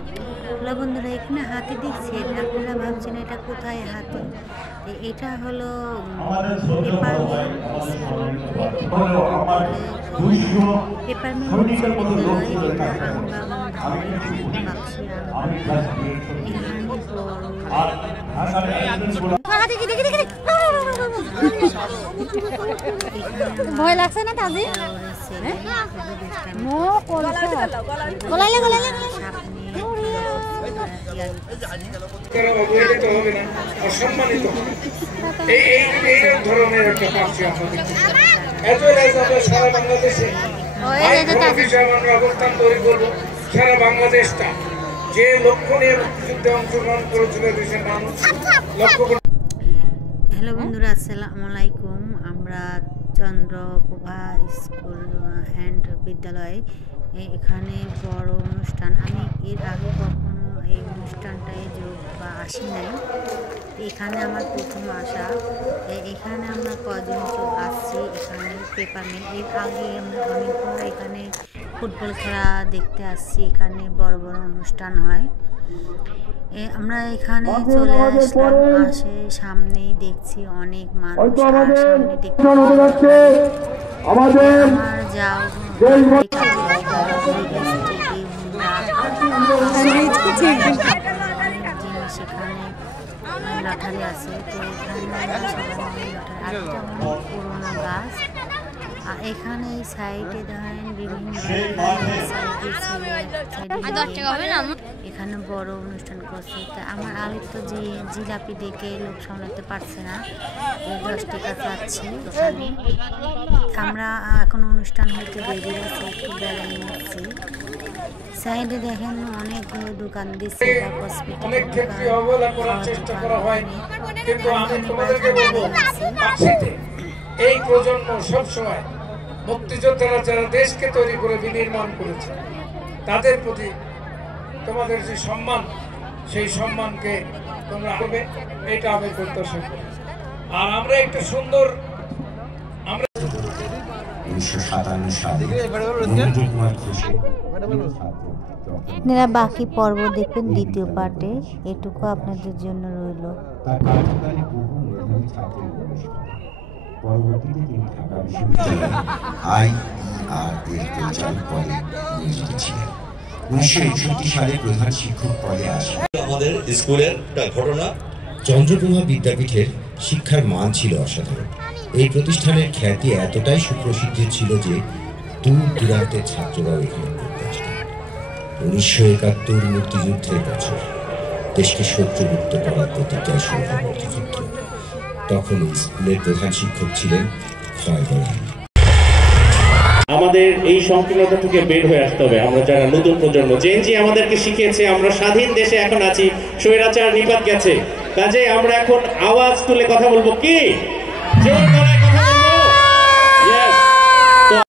Hello বন্ধুরা, এখানে হাতি দেখছেন। আপনারা ভাবছেন এটা কোথায় হাতি? এটা হলো পেপারমিল উচ্চ বিদ্যালয়। এটা ভয় লাগছে না তাজি? অসম্মানিত এই ধরনের একটা পাচ্ছি সারা বাংলাদেশে আমরা অবস্থান তৈরি করবো। সারা বাংলাদেশটা যে লক্ষ্য নিয়ে মুক্তিযুদ্ধে অংশগ্রহণ করেছিল দেশের মানুষ লক্ষ্য। হ্যালো বন্ধুরা, আসসালামু আলাইকুম। আমরা চন্দ্রপ্রভা স্কুল অ্যান্ড বিদ্যালয়ে এখানে বড় অনুষ্ঠান। আমি এর আগে কখনো এই অনুষ্ঠানটায় যোগ বা আসি নাই, এখানে আমার প্রথম আসা। এখানে আমরা কজন আসছি, এখানে পেপারমিল। এর আগে আমরা অনেকবার এখানে ফুটবল খেলা দেখতে আসছি। এখানে বড় বড় অনুষ্ঠান হয়। আমরা এখানে চলে আসলাম, আসে সামনেই দেখছি অনেক মানুষ। আর সামনে দেখতে আমার যাও সেখানে লাঠারি আছে। তো এখানে পুরোনো গাছ। আর এখানে এই সাইডে ধরেন বিভিন্ন এখানে বড় অনুষ্ঠান করছে। তা আমার আলিপ তো যে জিলাপি দেখে লোক সামলাতে পারছে না, 10 টাকা চাচ্ছি ওখানে। আমরা এখন অনুষ্ঠান হইতে বেরিয়ে গেছে, একটু বেড়াই নিচ্ছি। সাইডে দেখেন অনেকগুলো দোকান দিচ্ছে, অনেক ক্ষেত্রে অবহেলা করার চেষ্টা করা হয়, কিন্তু আমি তোমাদেরকে বলবো এই প্রজন্ম সবসময় মুক্তিযোদ্ধারা যারা দেশকে তৈরি করে বিনির্মাণ করেছে তাদের প্রতি তোমাদের যে সম্মান, সেই সম্মানকে তোমরা করবে, এটা আমি প্রত্যাশা করি। আর আমরা একটা সুন্দর 1957 সালে আপনারা বাকি পর্ব দেখবেন দ্বিতীয় পার্টে। এটুকু আপনাদের জন্য রইল। পরবর্তীতে তিনি ঢাকা বিশ্ববিদ্যালয়ে IER এর পরিচালক পদে নিয়োজিত ছিলেন। 1961 সালে প্রধান শিক্ষক পদে আসেন। আমাদের স্কুলের একটা ঘটনা, চন্দ্রপ্রভা বিদ্যাপীঠের শিক্ষার মান ছিল অসাধারণ। এই প্রতিষ্ঠানের খ্যাতি এতটাই সুপ্রসিদ্ধ ছিল যে দূর দূরান্তের ছাত্ররাও এখানে পড়তে আসতেন। 1971 মুক্তিযুদ্ধের বছর, দেশকে শত্রুমুক্ত করার প্রতিজ্ঞায় শুরু হয় মুক্তিযুদ্ধ। তখন স্কুলের প্রধান শিক্ষক ছিলেন ফয়জল আলী। আমাদের এই সংকীর্ণতা থেকে বের হয়ে আসতে হবে। আমরা যারা নতুন প্রজন্ম, জেনজি আমাদেরকে শিখিয়েছে আমরা স্বাধীন দেশে এখন আছি, স্বৈরাচার নিপাত গেছে, কাজে আমরা এখন আওয়াজ তুলে কথা বলবো। কি জোর গলায়